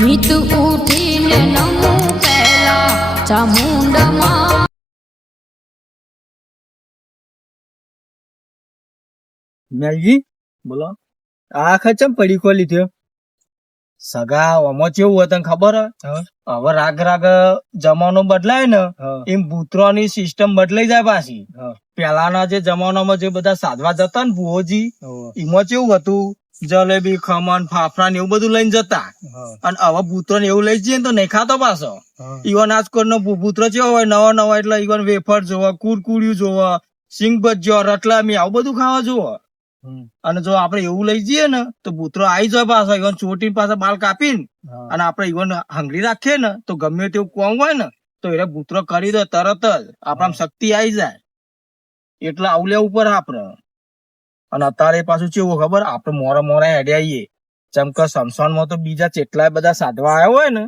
નીત ઉઠીને નમું પહેલા ચામુંડમાં. મેલજી બોલો. આ ખચમ પડી ખોલી થયો સગા ઓમાં કેવું હતું ખબર હે? હવે રાગ રાગ જમાનો બદલાય ને એમ ભૂતરાની સિસ્ટમ બદલાઈ જાય પાછી. પેલાના જે જમાનામાં જે બધા સાધવા જતા ને ભુવોજી, એમાં કેવું હતું જલેબી ખમણ ફાફડા ને એવું બધું લઈને જતા. અને હવે ભૂતરો ને એવું લઈ જઈએ ને તો નહીં ખાતો પાછો. ઈવન આજકાલ નો ભૂતરો કેવો હોય નવા નવા, એટલે ઈવન વેફર જોવો, કુરકુડિયું જોવો, સિંગ ભજીયો, રતલામી આવું બધું ખાવા જોવો. અને જો આપડે એવું લઈ જઈએ ને તો ભૂતરો આવી જાય પાછા. ઈવન ચોટી પાછા બાલ કાપીને અને આપડે ઈવન હંગરી રાખીએ ને તો ગમે તેવું કોમ હોય ને તો એને ભૂતરો કરી દે તરત જ. આપણા શક્તિ આવી જાય. એટલે આવું લેવું પડે આપડે. અને અત્યારે પાછું કેવું ખબર, આપડે મોરા મોરા હેડે આવીએ. જેમ કે સમસાનમાં તો બીજા કેટલાય બધા સાધવા આવ્યા હોય ને,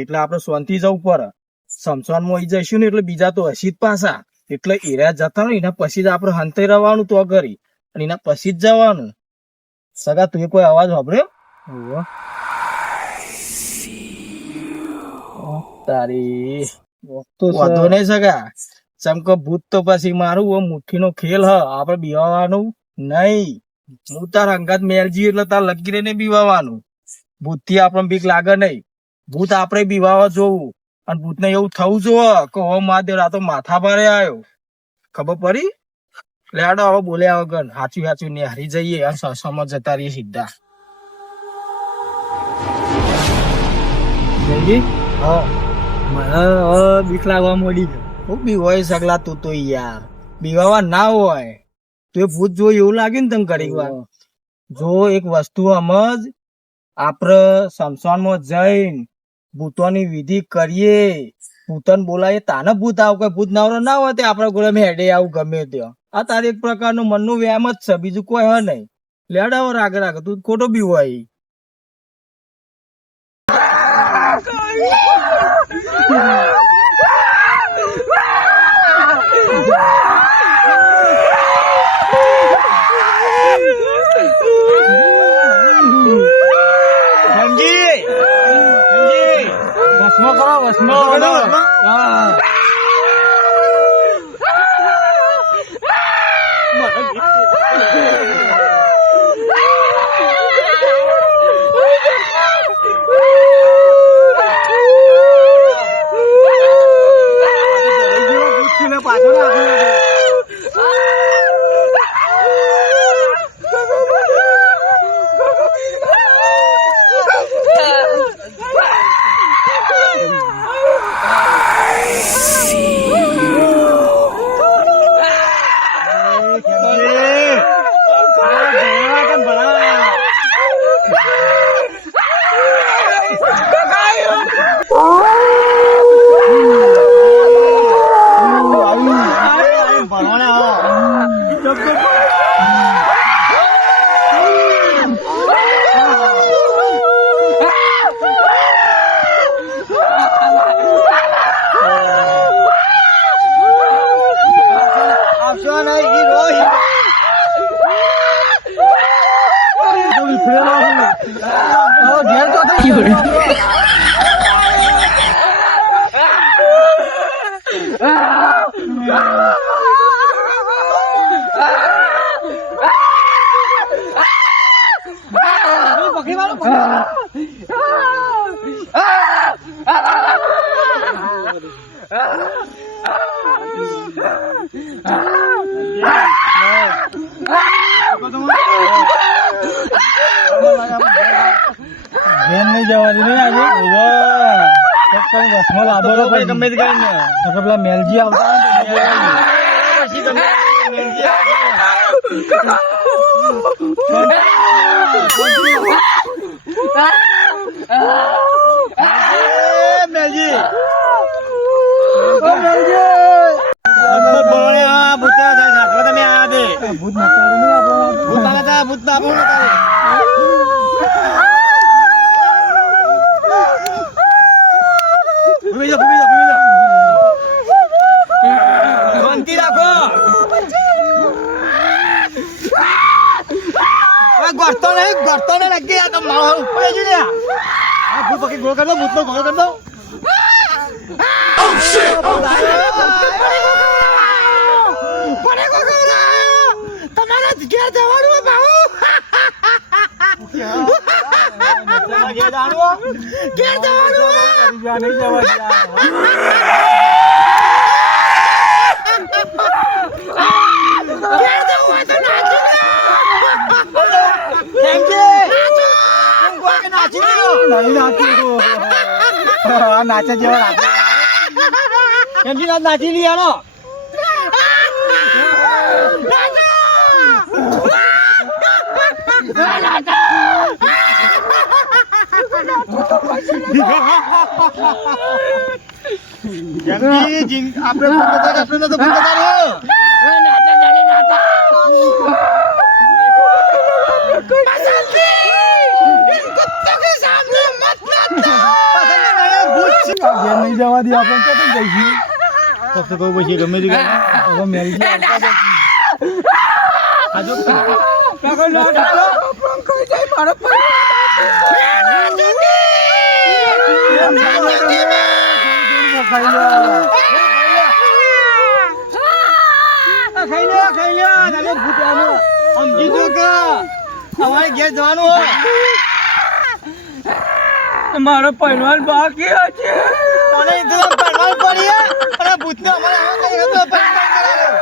એટલે આપડે શાંતિ જવું પડે. સમસાનમાં આવી જઈશું ને એટલે બીજા તો હસી જ પાછા. એટલે એરા જતા ને એના પછી જ આપડે હંતે રહેવાનું તો કરી, અને એના પછી જ જવાનું. સગા તું કોઈ અવાજ વાપર્યો? તારી વાંધો નહીં સગા. ચમકો ભૂત તો પછી મારું મુઠ્ઠી નો ખેલ હ. આપડે બીવાનું નહીં. હું તાર અંગાત મેલજી એટલે તાર લગી રહીને બીવાનું. ભૂત થી આપણને બીક લાગે નહીં. ભૂત આપડે બીવાવા જોવું. અને ભૂત ને એવું થવું જોવે કે હો મહાદેવ આ તો માથા ભારે આવ્યો. ખબર પડી? લેડો હવે બોલ્યા વગર હાચું હાચું નિહારી જઈએ અને સસમાં જતા રહીએ સીધા. હા મને હવે બીક લાગવા મળી છે. હું બી હોય સગલા તું તો યાર બીવાવા ના હોય તો એ ભૂત જો એવું લાગ્યું ને તને ઘડીક વાર. જો એક વસ્તુ સમજ, આપડે શમશાનમાં જઈને ભૂતોની વિધિ કરીએ, ભૂતન બોલાવીએ તાને ભૂત આવ. કોઈ ભૂત નવરો ના હોય તે આપડે ગોળે હેડે આવું ગમે ત્યાં. આ તારે એક પ્રકારનું મનનું વ્યાયામ જ છે, બીજું કોઈ હ નહીં. લેડાવો રાગ રાગ તું ખોટો બી હોય. વસમો કરો વસમો. જેમ નહીં જવાની નહીં આજે ગમે તે કઈ ને પેલા મેલજી આવતા મેલજી શાંતિ રાખો. ગોઠતો નહીં લાગી આ તો મારો ઉપર જ ભૂતનો પકડી ગોળ કરી દો, ભૂતનો ગોળ કરી દો. તમારા ઘેર જવાનું બાહુ ઘેર જવાનું? ઘેર જવાનું નહીં જવા દે. ઘેર જવું હોય તો નાચી નાચા જેવા લાગે. કેમથી નાચી લીયાનો? આપણે તો નહીં જવા દે આપણે તો જઈશું. ફક્ત કહું પછી ગમે તે હવે મેલજી અમારે ઘેર જવાનું હોય. મારો પહેલવાન બાકી છે. તને ઇતના પરવાન પડી અને ભૂતને અમારે આવા કરી હતો પરિણામ કરાયો.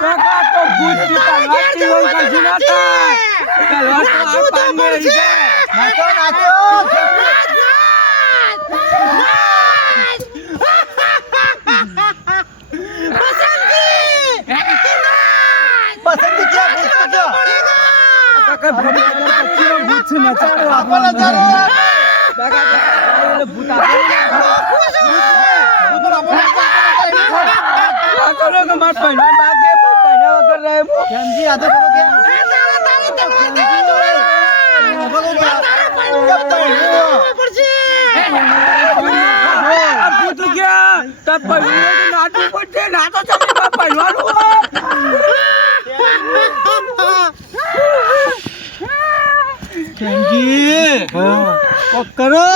કાકા તો ભૂત ની પહેલવાનથી હોય કશું ના થાય. પહેલવાન તો આ પાણી રહી જાય. નાચો નાચો. પસંદ ક્યાં ભૂત તો કાકા ભૂત ભૂત છે નચાડો આપણને ચાલો. કાકા ભૂત આપણે મારો પહેલવાન બાકી પહેલા વગર રહે. કેમજી આ તો કરો કે આ ભૂત ગયા તાર પહેલવાન નાટું પડશે. નાટો તમે પહેલવાન કેમજી કોક કરો.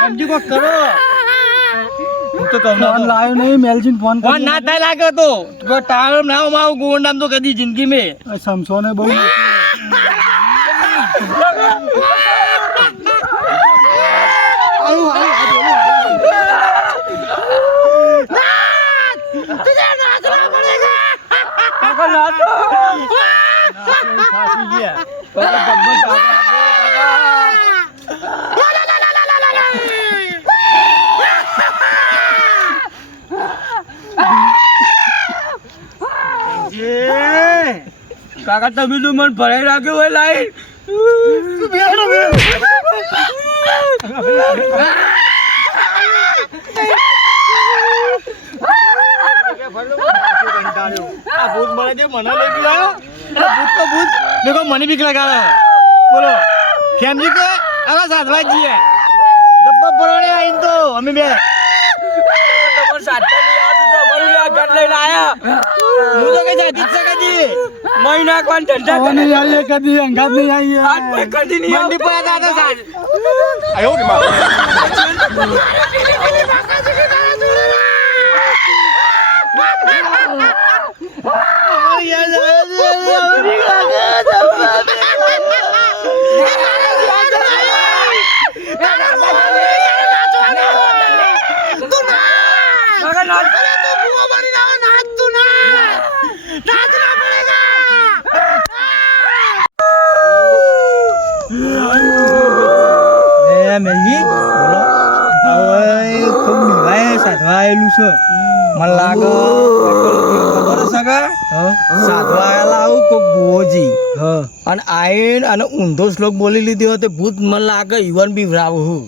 કેમજી કોક કરો. હું તો કહું ફોન લાવ્યો નહીં. મેલજીને ફોન ફોન ના થાય લાગે તો ટાવર ના મારું ગોંડામ તો કદી જિંદગી મેં સમસો ને બહુ કાકા તમે તો મને ભરાઈ રાખ્યો હોય લાઈન. આ ભૂત મળે છે મને લઈ ગયો. ભૂત તો ભૂત દેખો મને બીક લગાવે. બોલો કેમજી કે અરે સાધવા જઈએ ડબ્બા પરોડે આઈને તો અમે બે તમારે સાચા લઈ આવ્યો તો અમારું આ ઘર લઈને આયા. હું તો કઈ જાતી જ છે કદી મહિના કોણ ધંધા નહીં આવીએ કદી અંગાત નહીં આવીએ આજ મેં કદી નહીં મંડી પર હતા તો સાહેબ મેલજી બોલો હવે ખૂબ નિભાય સાધવા આવેલું છે. મને લાગે ખબર સગા સાધવા આવેલા આવું કોક ભુવોજી અને આઈન અને ઊંધો શ્લોક બોલી લીધો તે ભૂત મને લાગે યુવાન બી રાવું.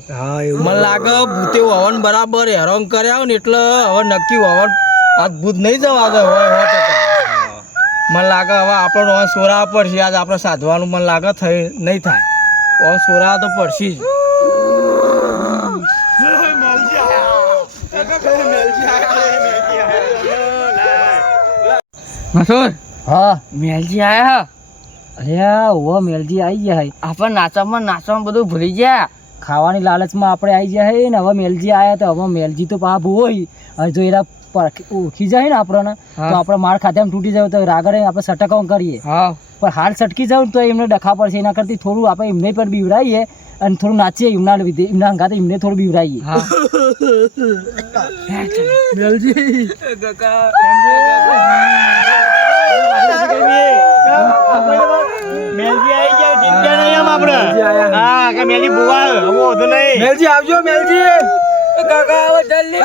મને લાગે ભૂતે હવન બરાબર હેરાન કર્યા ને એટલે હવે નક્કી હવન આજ ભૂત નહીં જવા દે હોય મને લાગે હવે આપણને સોરા પડશે. આજ આપણે સાધવાનું મને લાગે થઈ નહીં થાય સોરા તો પડશે જ. મસૂર હા મેલજી આયા અરે ઓ મેલજી આવી ગયા હે આપણે નાચવામાં બધું ભૂલી ગયા. ખાવાની લાલચમાં આપણે આવી ગયા હે ને હવે મેલજી આયા તો હવે મેલજી તો પા ભૂઈ અને જો એરા ઓળખી જાય ને આપણને હા. તો આપણે માર ખાતે તૂટી જાય તો રાગડે આપણે સટકાવ કરીએ હા પણ હાલ સટકી જાવ તો એમને ડખા પડશે એના કરતી થોડું આપણે એમને પણ બીવરાઈએ અને થોડું નાચીએ એમના લીધે એમના અંગાતે એમને થોડું બીવરાઈએ હા મેલજી મેલજી આવી ગયા ચિંતા નહીં આમ આપણે હા કે મેલી બુવા હવે વધુ નહીં મેલજી આવજો મેલજી કાકા આવો જલ્દી.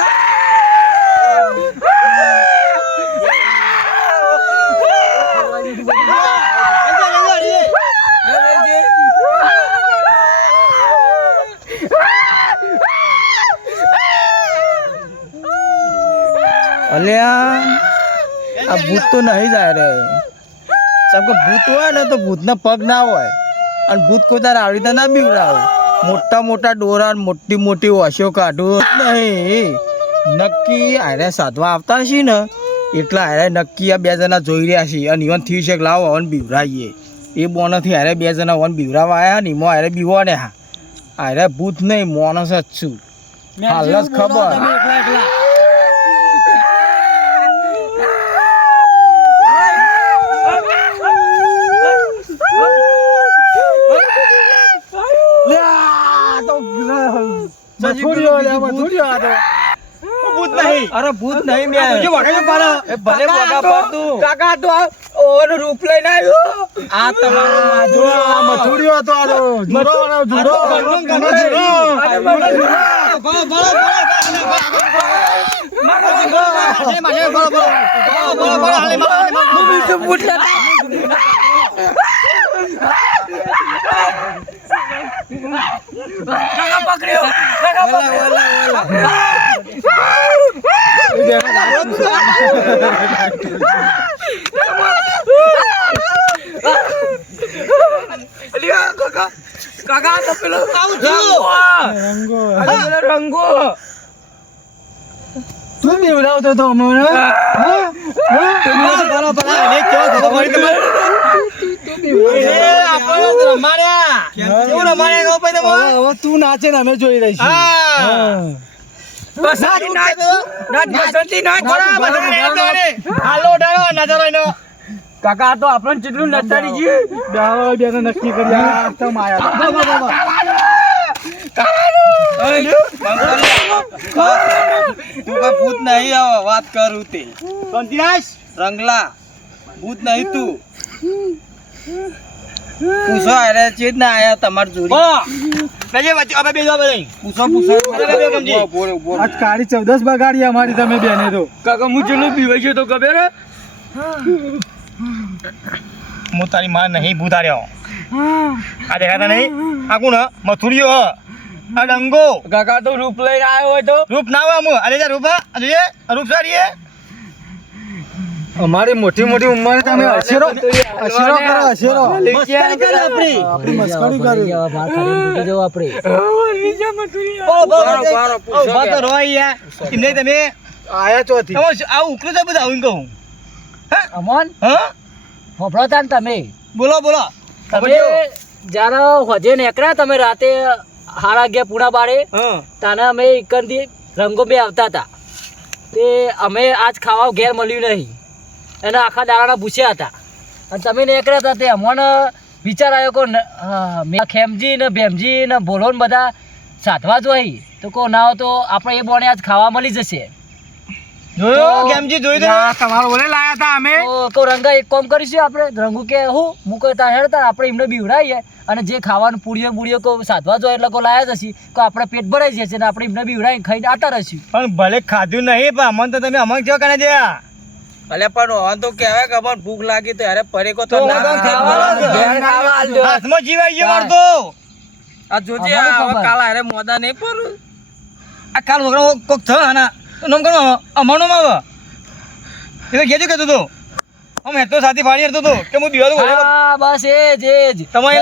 અલ્યા આ ભૂત તો નહીં જાય રે સબ ભૂત હોય ને તો ભૂતના પગ ના હોય અને ભૂત કોઈ તાર આવડી રીતે ના બીવડાવે મોટા મોટા ડોરા મોટી મોટી ઓશો કાઢું નહીં નક્કી આરે સાધવા આવતા હશે ને એટલા આરે નક્કી આ બે જણા જોઈ રહ્યા છે અને ઈવન થયું છે કે લાવો હવન બીવરાઈએ એ બોનથી આરે બે જણા હવન બીવરાવા આવ્યા ને એમાં આરે બીવો ને હા આરે ભૂત નહીં માણસ જ છું હાલ જ ખબર અરે ભૂત નહીં મેં ભલે બોગા પાડતું કાકા તો ઓનો રૂપ લઈને આવ્યો. આ તમારો જોડો આ મથુડીઓ હતો આ જોડો કાકા તો પેલો રંગો તું બીવડાવતો તો અમને તું નાચે ને અમે જોઈ રહી કાકા તો આપણને કેટલું નચાડી ગયું. નક્કી કરી તું કોઈ ભૂત નહીં આવે વાત કરું તે રંગલા ભૂત નહીં તું પૂછો અરે ચેત ના આયા તમાર જોડી પૂછો આજ કાળી 14 બગાડી અમારી તમે બેને તો કાકા હું જેટલું પીવાય છે તો ખબર હે? હું તારી માં નહીં ભૂતાર્યો આ દેખાતા નહીં આ કોણ મથુરીઓ હ આ ડંગો કાકા તો રૂપ લઈને આવ્યો હોય તો રૂપ ના આવે અરે જા રૂપ આ જોઈએ રૂપ સારી અમારી મોટી મોટી ઉંમરે તમે અશેરો કરો અશેરો મસ્કરી કરે આપણી મસ્કરી કરે માર ખાતે તૂટી જવું આપણે બાતો રોય યાર એમને તમે આયા ચોથી આ ઉકળું છે બધા આવું કહું અમન હા હોભળો તાન તમે બોલો બોલો તમે જ્યારે હોજે નીકળ્યા તમે રાતે 11:30 પૂણા બારે હા તાને અમે એકંદી રંગો બે આવતા હતા તે અમે આજ ખાવા ઘેર મળ્યું નહીં એના આખા દાડાના ભૂસ્યા હતા અને તમે નીકળ્યા હતા તે અમને વિચાર આવ્યો કે મેં ખેમજી ને ભેમજી ને ભોલો ને બધા સાધવા જોઈ તો કો ના હોય તો આપણે એ બોને આજ ખાવા મળી જશે જોયો કેમજી જોઈ તો તમારો બોલે લાયા હતા અમે તો કો રંગા એક કામ કરીશું આપણે રંગુ કે હું મૂકો તાર હેડતા આપણે એમને બીવડાવીએ અને જે ખાવાનું પૂરીઓ બુડીઓ કો સાધવા જોઈએ એટલે કો લાયા જશે તો આપણે પેટ ભરાઈ જશે ને આપણે એમને બીવડાવી ખાઈને આતા રહીશું પણ ભલે ખાધું નહીં પણ અમન તો તમે અમન કેવો કરે છે અલે પણ ઓન તો કહેવાય કે અમને ભૂખ લાગી તો અરે પરેકો તો હાથમાં જીવાઈ ગયો મારતો આ જોજે અમારે આ ખબર. કાલા અરે મોદા નહીં પર આ કાલ વગર કોક છે આના તો નામ કરો અમારનો માં આવે એટલે કેજો કહેતો તો અમે તો સાથી ફાડી હતો કે હું દિવાલ બોલે હા બસ એ જ તમારે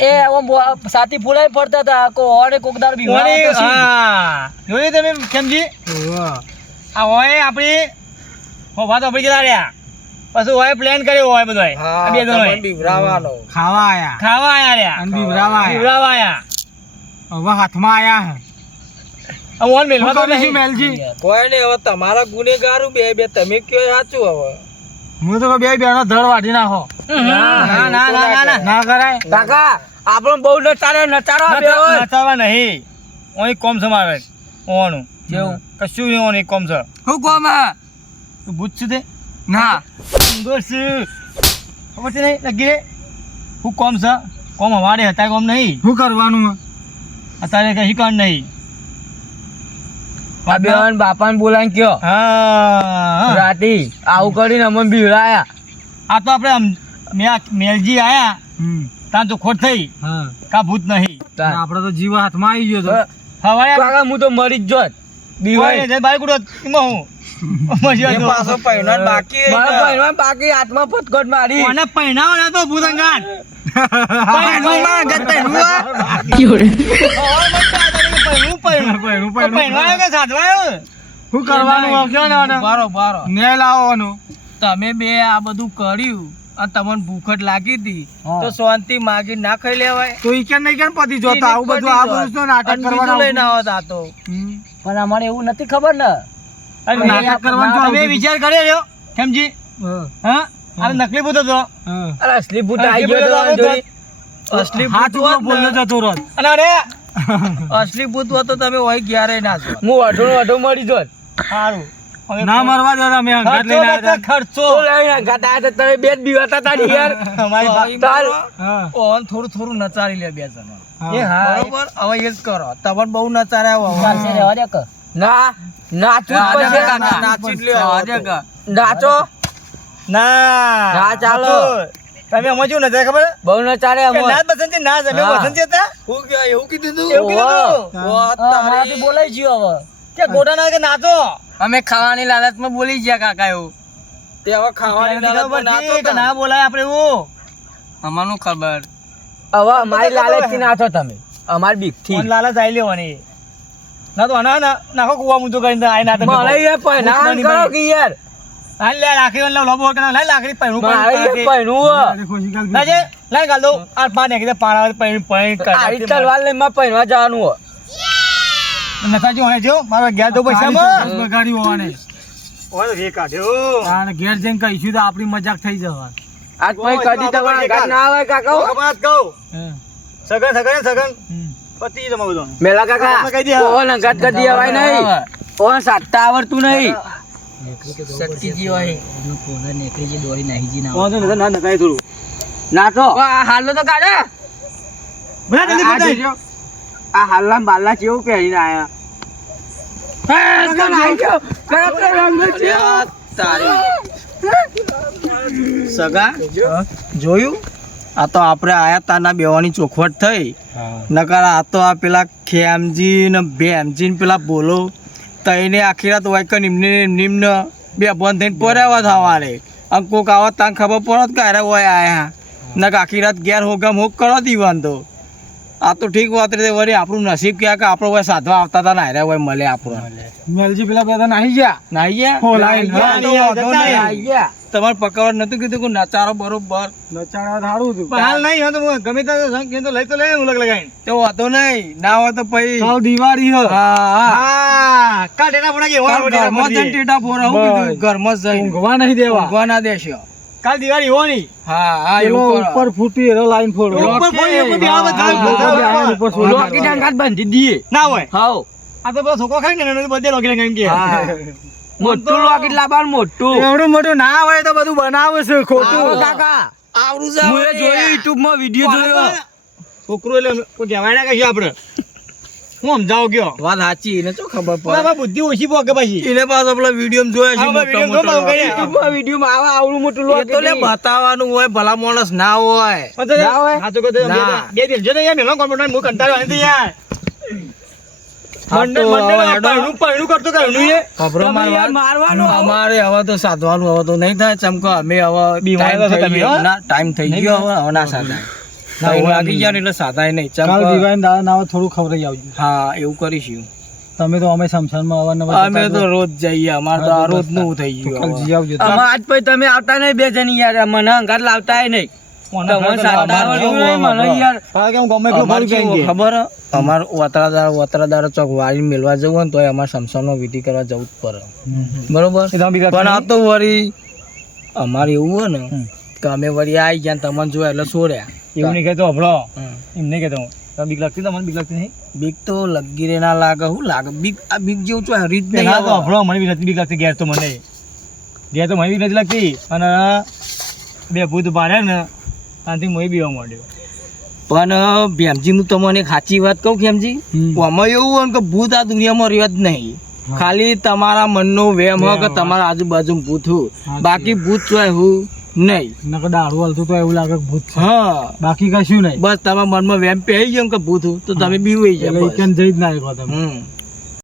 એ ઓમ સાથી ફૂલાઈ પડતા હતા કો ઓને કોકદાર બીવાતો છે હા જોઈ તમે કેમજી આ હોય આપણી હો વાત આપણી કે રહ્યા પછી હોય પ્લાન કર્યો હોય બધોય આ બે જણોએ બીવરાવાનો ખાવા આયા રહ્યા અને બીવરાવા આયા હવે હાથમાં આયા ઓન મેલવા તો નહીં મેલજી કોઈ નહીં હવે તમારા ગુનેગારું બે તમે કયો સાચું હવે હું તો બે બેનો ધડ વાઢી નાખો ના કરાય કાકા આપણો બહુ નચાવા નહીં ઓની કોમ છે મારે ઓનું કેવું કશું નહીં ઓની કોમ છે હું કોમ તું ભૂત છે તે ના ખબર છે નહીં લગી રે હું કોમ છે કોમ અમારે હતા કોમ નહીં શું કરવાનું અત્યારે કશી કામ નહીં બેન બાપાને બોલાવીને કયો હા રાતી આવું કરીને અમને બીવરાયા આ તો આપણે મેલજી આયા ત્યાં તો ખોટ થઈ હા કા ભૂત નહીં આપડે તો જીવ હાથમાં આવી ગયો તો હવારે કાકા હું તો મરી જ જોત દીવાય બાઈક ઉડો એમાં હું મજા તો પાછો પૈણો બાકી બાકી હાથમાં ફટકોટ મારી કોને પહેણાવના તો ભૂત અંગાત શું કરવાનું બારો ન્યાય લાવવાનું તમે બે આ બધું કર્યું અને તમને ભૂખટ લાગી હતી તો શાંતિ માગી ના ખાઈ લેવાય તો ઈ કેમ નહીં કેમ પતી જોતો આવું બધું આ બધું તો નાટક કરવાનું લઈને આવત આ તો પણ અમારે એવું નથી ખબર ને નાટક કરવાનું તમે વિચાર કર્યો રહ્યો કેમજી હા આ નકલી ભૂત હતો અરે અસલી ભૂત આવી ગયો તો અસલી હાથ ભૂત ઉપર બોલને જતો રહો અને અરે અસલી ભૂત હોત તો તમે હોય ક્યારે ના છો હું અઢો મરી જોત સારું ના મરવા દો તમે અંગત લઈને આવ્યા ખર્ચો તમે બે જ બીવાતા હતા ને યાર અમારી તાર હા ઓન થોડું નચારી લે બે જણા હા. એ હા બરોબર હવે એ જ કરો તમને બહુ નચાર્યા ચાલશે રહેવા દે કે ના નાચું જ પછી નાચી જ લ્યો નાચો ના ના, ચાલો. તમે અમે શું નથી ખબર બહુ નચારે કે નાચ બસંતી નાચ અમે હા. બસંતી હતા હું કે એવું કીધું તું એવું કીધું તું? અમારાથી બોલાઈ ગયો હવે કે ગોટા ના કે નાચો અમે ખાવાની લાલચમાં બોલી ગયા કાકા એવું તે હવે ખાવાની ખબર લાલચમાં નાચો છે કે ના બોલાય આપણે એવું અમારું ખબર હવે અમારી લાલચથી નાચો તમે અમારી બીકથી ફોન લાલા જાય લેવાની ના તો ના ના નાખો કુવા મુજો કરીને આય ના તમે મારે યાર પહેલા કરો કે યાર હાલ લે રાખી લે લોબો કે લે લાકડી પહેરું મારે યાર પહેરવું ખુશી ના જે લે ગાલ દો આ પા ને કે પાણા પહેરી પહેરી આવી તલવાર લઈને માં પહેરવા જવાનું હો નતાજી હોય જો મારો ગયા તો પૈસા માં બગાડી હોવાને ઓય રે કાઢ્યો અને ઘેર જઈને કહીશું તો આપણી મજાક થઈ જવા આજ પછી કદી તમારા ઘાટ ના આવે કાકા હો. ખબર કહું સગન સગન સગન પતિ તમા બધો મેલા કાકા આપણે કહી દે. ઓન ઘાટ કદી આવાય નહીં ઓન સાટતા આવડતું નહીં શક્તિ જીવાય કોને નેકરી જે દોરી નાહી જી ના વાંધો નથી ના નકાય થોડું નાચો આ હાલો તો કાઢે બરા જલ્દી આ બોલાય જોજો. આ હાલના બાલના કેવું પહેરીને આયા સગા જોયું આ તો આપણે આયા તાના બેવાની ચોખવટ થઈ નકર આ તો આ પેલા ખેમજી ને ભેમજી ને પેલા બોલો તઈને આખી રાત વાયક નિમ્ન બે બંધ થઈને પોર્યા થવારે આમ કોક આવત તાન ખબર પડત કે અરે હોય આયા નક આખી રાત ઘેર હોગમ હોગ કરો દીવાન તો આ તો ઠીક વાત રીતે વળી આપણું નસીબ ક્યાં કે આપણો હોય સાધવા આવતા હતા ને હારે હોય મળે આપણને મેલજી પેલા બધા નાહી ગયા નાઈ ગયા હો, લાઈન. નાઈ હા, ગયા, તો વાંધો નહીં. નાઈ ગયા. તમારે પકડવા નતું કીધું કે નચારો બરોબર નચાડવા સારું હતું પણ હાલ નહીં હોય તો હું ગમે ત્યાં સંગ તો લઈ તો લે ઉલગ લગાઈને તો વાંધો નહીં ના હોય તો પછી કાલ દિવાળી હ હા કા ડેટા પડા કે કાલ ઘરમાં જઈને ટેટા ફોરા હું કીધું ઘરમાં જ જઈને ઊંઘવા નહીં દેવા ઊંઘવા ના દેશો કાલ દિવાળી હોવાની હા હા પેલો એવું કરો. ઉપર ફૂટી એનો લાઈન ફોડો ઉપર ફોડી, ઉપર બી આવે, ચાલ, ઉપર ચાલ, બી આવે, ઉપર ફોડી લોકી ડાંગાત બાંધી દઈએ ના હોય હાઉ આ તો પેલો છોકરો ખાય ને એને બધે લોકી કેમ કે હા. મોટું લોકેટ લાવવાનું મોટું એવડું મોટું ના હોય તો બધું બનાવે છે આવો ખોટું કાકા આવડું છે હું એ જોયું YouTube માં વિડિયો જોયો છોકરો એટલે કોઈ કહેવાય ના કશું આપણે હું સમજાવ ગયો વાત સાચી એને શું ખબર બાબા બુદ્ધિ ઓછી પોકે પછી એને પાછો પેલા વિડિયો માં જોયા હા, છે video મોટા માં મોટા જોયા. YouTube માં વિડિયો માં આવા આવડું મોટું લોકેટ તો લે બતાવવાનું હોય ભલા માણસ ના હોય ના હોય? હા તો કહો ના. બે દિન જો ને યાર મેલો કોમ્પ્યુટર હું કંટાળ્યો નથી યાર મંડળ પૈણું કરતો કે એનું એ ખબરો તમે યાર મારવા- મારવાનું અમારે હવે તો સાધવાનું હવે તો નહીં થાય ચમકો અમે હવે બીમાર time થશો થઈ તમે, ગયો. હો? ના ટાઈમ થઈ ગયો હવે ના સાધાય ત્રણ વાગી ગયા ને એટલે સાધાય નહીં ચમકો થોડું ખવડાવી આવજો હા એવું કરીશું તમે તો અમે શમશાનમાં અમે તો રોજ જઈએ અમારે તો આ રોજ નું થઈ ગયું હવે. આવજો આજ પછી તમે આવતા નહીં બે જણ યાર મને અંગાત લાવતા નહીં તમને સાધા કેવું નહીં, મને યાર અમારે કેવું ખબર હે? અમારે વતરાદાર ચોક વાળી મેળવા જવું હોય ને તો અમારે શમશાનનો વિધિ કરવા જવું જ પડે બરોબર પણ આ તો વળી અમારે એવું હોય ને કે અમે વળી આવી ગયા ને તમને જોયા એટલે છોડ્યા એવું નહીં કહેતો હભળો હમ. એમ નહીં કહેતો હું તમે બીક લાગતી તમને બીક લાગતી નહીં બીક તો લગી રે ના લાગે શું લાગે બીક આ બીક જેવું છો રીત નહીં ના તો આવે. હભળો મને બીક લાગતી ઘેર તો મને બીક નથી લાગતી અને બે ભૂત પાડ્યા ને ત્યાંથી મોય બીવા માંડ્યો પણ ભેમજીનું તમને એક સાચી વાત કહું ભેમજી આમાં એવું હોય ને કે ભૂત આ દુનિયામાં રહ્યો જ નહીં ખાલી તમારા મનનો વહેમ હોય કે તમારા આજુબાજુ ભૂત હોય બાકી ભૂત હોય હું નહીં નકર દારૂ હાલતું તો એવું લાગે કે ભૂત છે હા બાકી કશું નહીં બસ તમારા મનમાં વહેમ પહેરી ગયો ને કે ભૂત હોય તો તમે બીવાઈ એટલે જાવ એક જઈ જ ના આવ્યો તમે હમ